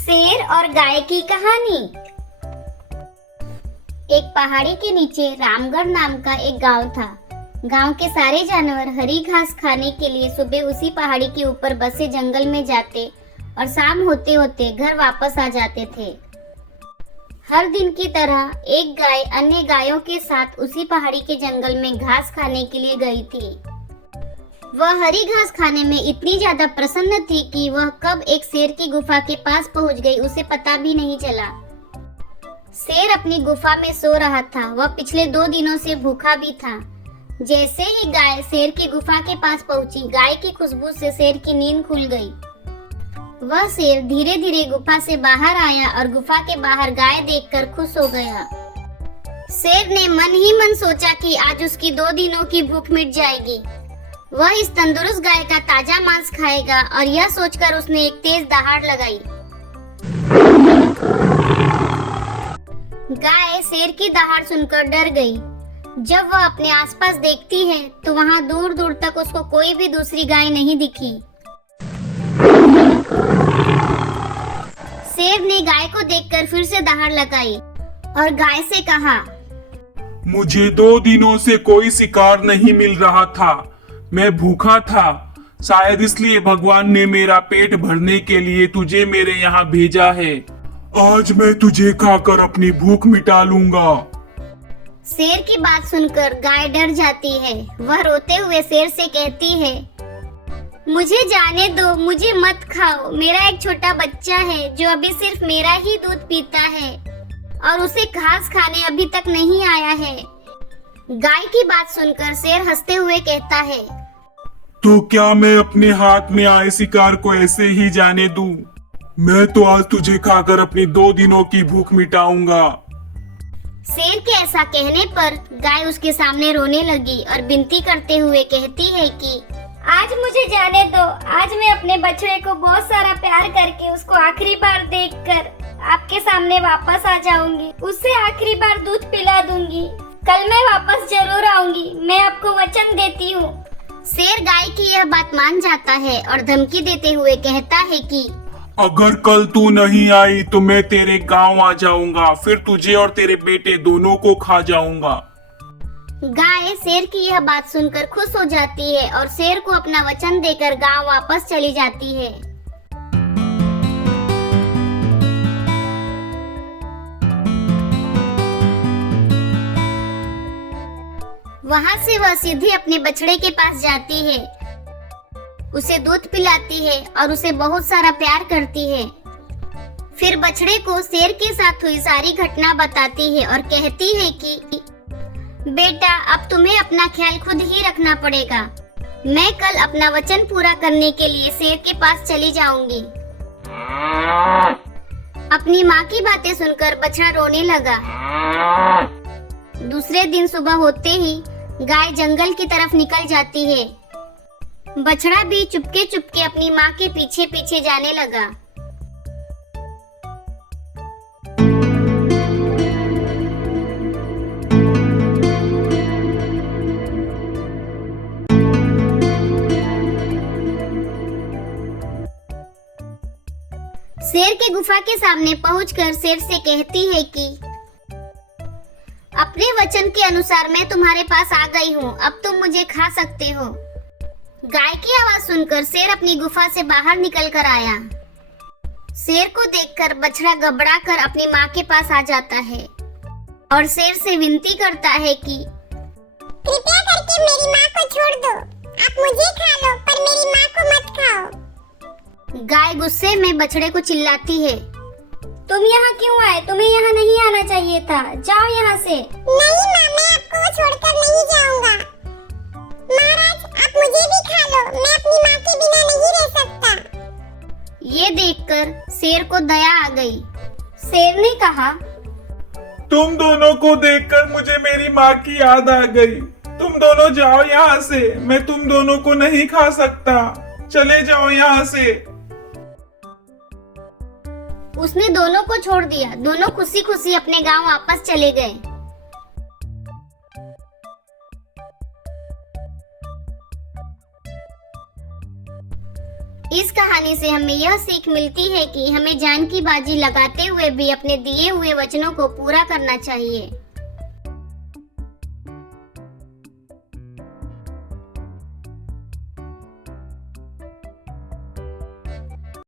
शेर और गाय की कहानी। एक पहाड़ी के नीचे रामगढ़ नाम का एक गांव था। गांव के सारे जानवर हरी घास खाने के लिए सुबह उसी पहाड़ी के ऊपर बसे जंगल में जाते और शाम होते होते घर वापस आ जाते थे। हर दिन की तरह एक गाय अन्य गायों के साथ उसी पहाड़ी के जंगल में घास खाने के लिए गई थी। वह हरी घास खाने में इतनी ज्यादा प्रसन्न थी कि वह कब एक शेर की गुफा के पास पहुंच गई उसे पता भी नहीं चला। शेर अपनी गुफा में सो रहा था। वह पिछले 2 दिनों से भूखा भी था। जैसे ही गाय शेर की गुफा के पास पहुंची, गाय की खुशबू से शेर की नींद खुल गई। वह शेर धीरे धीरे गुफा से बाहर आया और गुफा के बाहर गाय देखकर खुश हो गया। शेर ने मन ही मन सोचा कि आज उसकी 2 दिनों की भूख मिट जाएगी। वह इस तंदुरुस्त गाय का ताजा मांस खाएगा और यह सोचकर उसने एक तेज दहाड़ लगाई। गाय शेर की दहाड़ सुनकर डर गई। जब वह अपने आसपास देखती है तो वहां दूर दूर तक उसको कोई भी दूसरी गाय नहीं दिखी। शेर ने गाय को देखकर फिर से दहाड़ लगाई और गाय से कहा, मुझे 2 दिनों से कोई शिकार नहीं मिल रहा था। मैं भूखा था। शायद इसलिए भगवान ने मेरा पेट भरने के लिए तुझे मेरे यहाँ भेजा है। आज मैं तुझे खाकर अपनी भूख मिटा लूंगा। शेर की बात सुनकर गाय डर जाती है। वह रोते हुए शेर से कहती है, मुझे जाने दो, मुझे मत खाओ। मेरा एक छोटा बच्चा है जो अभी सिर्फ मेरा ही दूध पीता है और उसे घास खाने अभी तक नहीं आया है। गाय की बात सुनकर शेर हंसते हुए कहता है, तो क्या मैं अपने हाथ में आए शिकार को ऐसे ही जाने दूं? मैं तो आज तुझे खाकर अपनी 2 दिनों की भूख मिटाऊंगा। शेर के ऐसा कहने पर गाय उसके सामने रोने लगी और विनती करते हुए कहती है कि आज मुझे जाने दो। आज मैं अपने बछड़े को बहुत सारा प्यार करके उसको आखिरी बार देखकर आपके सामने वापस आ जाऊंगी। उससे आखिरी बार दूध पिला दूंगी। कल मैं वापस जरूर आऊंगी, मैं आपको वचन देती हूँ। शेर गाय की यह बात मान जाता है और धमकी देते हुए कहता है कि अगर कल तू नहीं आई तो मैं तेरे गांव आ जाऊंगा, फिर तुझे और तेरे बेटे दोनों को खा जाऊंगा। गाय शेर की यह बात सुनकर खुश हो जाती है और शेर को अपना वचन देकर गांव वापस चली जाती है। वहां से वह सीधे अपने बछड़े के पास जाती है, उसे दूध पिलाती है और उसे बहुत सारा प्यार करती है। फिर बछड़े को शेर के साथ हुई सारी घटना बताती है और कहती है कि बेटा, अब तुम्हें अपना ख्याल खुद ही रखना पड़ेगा। मैं कल अपना वचन पूरा करने के लिए शेर के पास चली जाऊंगी। अपनी माँ की बातें सुनकर बछड़ा रोने लगा। दूसरे दिन सुबह होते ही गाय जंगल की तरफ निकल जाती है। बछड़ा भी चुपके चुपके अपनी माँ के पीछे पीछे जाने लगा। शेर के गुफा के सामने पहुंचकर शेर से कहती है कि अपने वचन के अनुसार मैं तुम्हारे पास आ गई हूँ, अब तुम मुझे खा सकते हो। गाय की आवाज सुनकर शेर अपनी गुफा से बाहर निकल कर आया। शेर को देखकर बछड़ा घबरा कर अपनी माँ के पास आ जाता है और शेर से विनती करता है कि कृपया करके मेरी माँ को छोड़ दो। आप मुझे खा लो पर मेरी माँ को मत खाओ। गाय गुस्से में बछड़े को चिल्लाती है, तुम यहाँ क्यों आए? तुम्हें यहाँ नहीं आना चाहिए था। जाओ यहाँ से। नहीं माँ, मैं आपको छोड़कर नहीं जाऊंगा। महाराज, आप मुझे भी खा लो। मैं अपनी माँ के बिना नहीं रह सकता। ये देखकर शेर को दया आ गई। शेर ने कहा, तुम दोनों को देखकर मुझे मेरी माँ की याद आ गई। तुम दोनों जाओ यहाँ से। मैं तुम दोनों को नहीं खा सकता। चले जाओ यहाँ से। उसने दोनों को छोड़ दिया। दोनों खुशी खुशी अपने गांव वापस चले गए। इस कहानी से हमें यह सीख मिलती है कि हमें जान की बाजी लगाते हुए भी अपने दिए हुए वचनों को पूरा करना चाहिए।